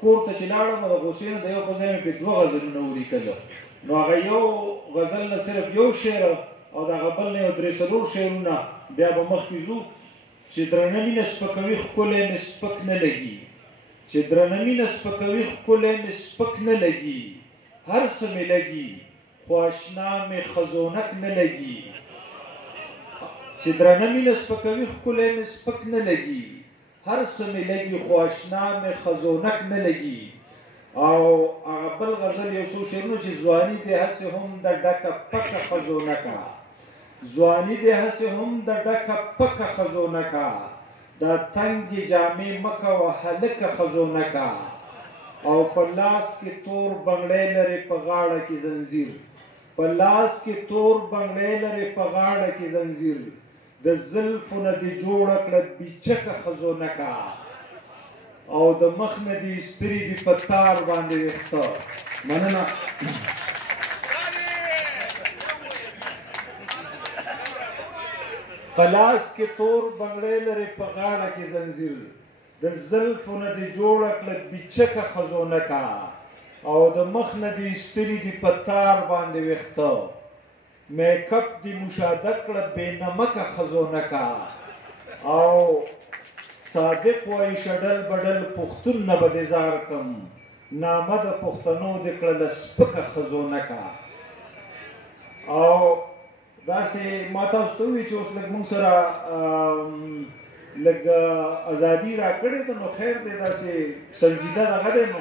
کور ته چې لاړم د غوسې نه د یو په ځای مې پې 2 غزلونه ولیکل نو هغه یو غزل نه صرف یو شعر او د هغه بل نه یو 3-4 شعرونه بیا به مخکې ځو چې درنه مینه سپکوي ښکلی مې سپک نه لګي چې درنه مینه سپکوي ښکلی مې سپک نه لګي هر څه مې لګي خو اشنا مې خزونک نه لګي چې درنه مینه سپکوي ښکلی مې سپک نه لګي هر څه مې لګي خو اشنا مې خزونک نه لګي او هغه بل غزل یو څو شعرونه چې ځواني دې هسې هم د ډکه پکه خزونکه ځواني دې هسې هم د ډکه پکه خزونکه دا تنګې جامې مه کوه هلکه خزونکه او په لاس کې تور بنګړی لرې په غاړه کې زنځیر په لاس کې تور بنګړی لرې په غاړه کې زنځیر د زلفو نه دې جوړه کړه بیچکه خزونکه او د مخ نه دې ستري دي په تار باندې ویښته مننه په لاس کې تور بنګړی لرې په غاړه کې زنځیر د زلفو نه دې جوړه کړه بیچکه خزونکه او د مخ نه دې ستري دي په تار باندې ویښته میک اپ دې مشاهده کړه بې نمکه خزونکه او صادق وایي شډل بډل پښتون نه به دې زار کړم نامه د پښتنو دې کړله سپکه خزونکه او داسې ما تاسو ته ووایي چې اوس لږ موږ سره لږ ازادي راکړې ده نو خیر دی داسې سنجیده دغه دی نو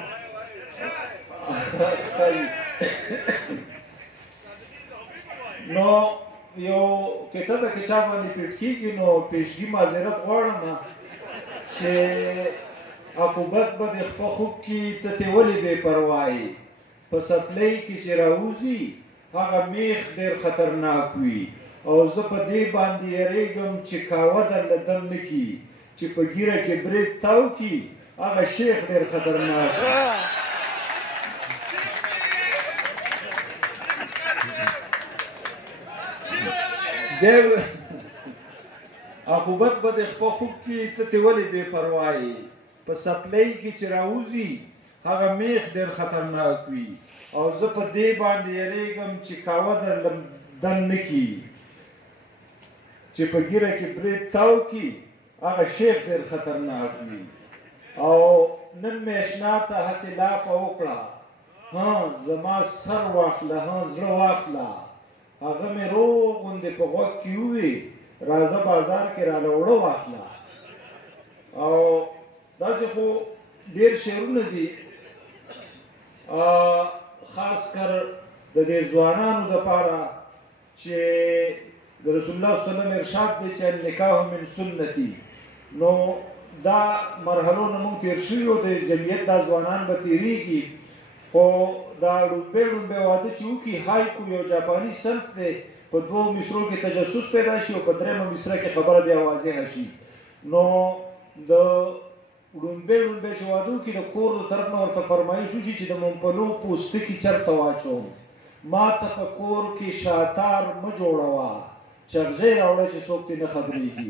نو یو کتابه کې چا باندې پیټ کېږي نو پیشګي معذرت غواړم چې عقوبت به د خپه خوب کې ته تې ولې بې پروایي په سپلۍ کې چې راوځي هغه میخ ډېر خطرناک وي او زه په دې باندې یریږم چې کاوه درله دم نه کي چې په ګیره کې برید تاو کي هغه شیخ ډېر خطرناک عقوبت به د خپه خوب کې ته تې ولې بې پروایي په سپلۍ کې چې راوځي هغه میخ ډېر خطرناک وي او زه په دې باندې یریږم چې کاوه درله دم نه کي چې په ګیره کې برید تاو کي هغه شیخ ډېر خطرناک وي او نن مې اشنا ته هسې لافه وکړه زما سر واخله زړه واخله هغه مې روغ غوندې په غوږ کې ووي راځه بازار کې راله وړه واخله او داسې خو ډېر شعرونه دي خاص کر د دې ځوانانو دپاره چې د رسول الله صلی الله علیه وسلم ارشاد دی چې النکاح من سنتي نو دا مرحلو نه موږ تېر شوي او د جمعیت دا ځوانان به تېرېږي خو دا ړومبی ړومبی واده چې وکړي هایکو یو جاپاني صنف دی په 2 مصرو کې تجسس پیدا شي او په 3مه مصره کې خبره بیا واضحه شي نو د ړومبی ړومبی چې واده وکړي د کور د طرف نه ورته فرمایش وشي چې د ممپلو پوستکي چرته واچوم ما ته په کور کې شاتار مه جوړوه چغزی راوړه چې څوک ترې نه خبرېږي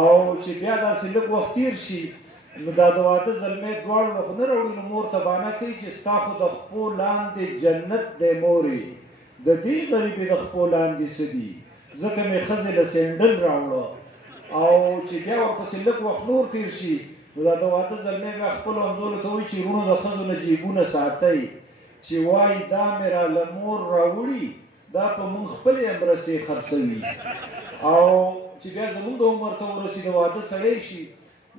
او چې بیا داسې لږ وخت تېر شي نو دا د واده زلمی دواړو نه خو نه راوړي نو مور ته بانه کوي چې ستا خو د خپو لاندې جنت دی مورې د دې غریبې د خپو لاندې څه دي ځکه مې ښځې له سینډل راوړه او چې بیا ورپسې لږ وخت نور تېر شي نو دا د واده زلمی بیا خپلو همزولو ته وایي چې وروڼو د ښځو نه جیبونه ساتئ چې وایي دا مې راله مور راوړي دا په مونږ خپلې امرسې خرڅوي او چې بیا زمونږ د عمر ته ورسي د واده سړی شي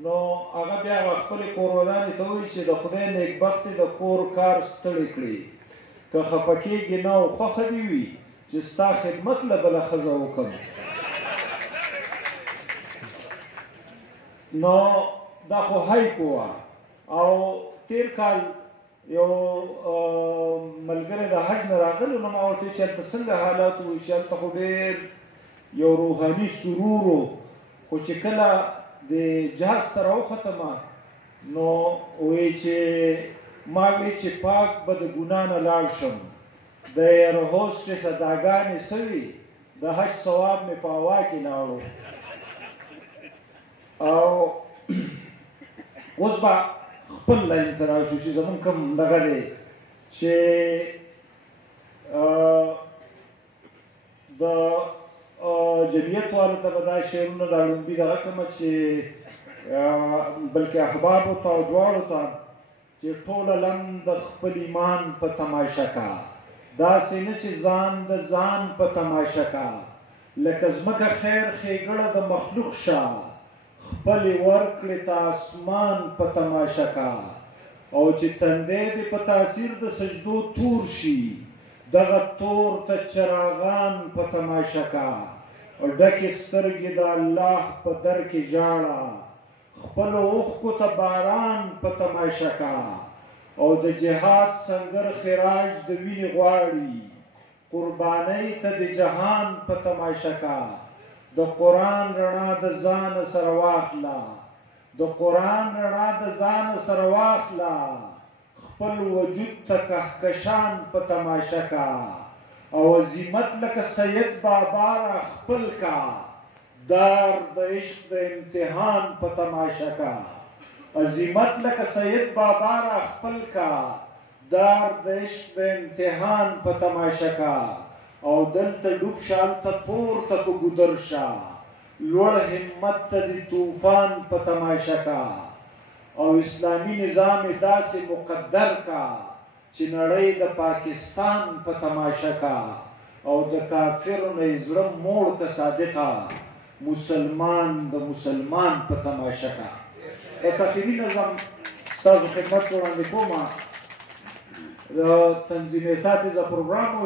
نو هغه بیا خپلې کورودانې ته وایي چې د خدای نیکبختې د کور کار ستړی کړي که خفه کېږي نه او خوښه دې وي چې ستا خدمت له بله ښځه وکړم نو دا خو هایکو وه او تېر کال یو ملګری د حج نه راغلی نو ما ورته ویل چې هلته څنګه حالات وو چې هلته خو ډېر یو روحاني سرور و خو چې کله د جهاز ته راوختمه نو وایي چې ما وی چې پاک به د ګناه نه لاړ شم د ایر هوسټس اداګانې سوي د حج ثواب مې په هوا کې لاړو او اوس به خپل لاین ته راشو چې زمونږ کوم دغه دی چې د جمعیت والو ته به دا شعرونه دا لومبي دغه کومه چې بلکې احبابو ته او دواړو ته چې ټوله لم د خپل ایمان په تماشه کا داسې نه چې ځان د ځان په تماشه کا لکه ځمکه خیر ښېګړه د مخلوق شه خپلې ورکړې ته اسمان په تماشه کا او چې تندی دې په تاثیر د سجدو تور شي دغه تور ته چراغان په تماشه کا او ډکې سترګې د الله په در کې ژاړه خپلو اوښکو ته باران په تماشه کا او د جهاد سنګر خراج د وینې غواړي قربانۍ ته د جهان په تماشه کا د قرآن رڼا د ځان سره واخله د قرآن رڼا د ځان سره واخله خپل وجود ته کهکشان په تماشه کا او عظمت لکه سید بابا را خپل کا دار د عشق د امتحان په تماشه کا عظمت لکه سید بابا را خپل کا دار د عشق د امتحان په تماشه کا او دلته ډوب شه هلته پورته په ګودر شه لوړ همت ته د طوفان په تماشه کا او اسلامي نظام داسې مقدر کا چې نړۍ د پاکستان په تماشه کا او د کافرو نه یې زړه موړ که صادقه مسلمان د مسلمان په تماشه کا بس اخري نظم ستاسو خدمت وړاندې کومه د تنظیم ساتیزه پروګرام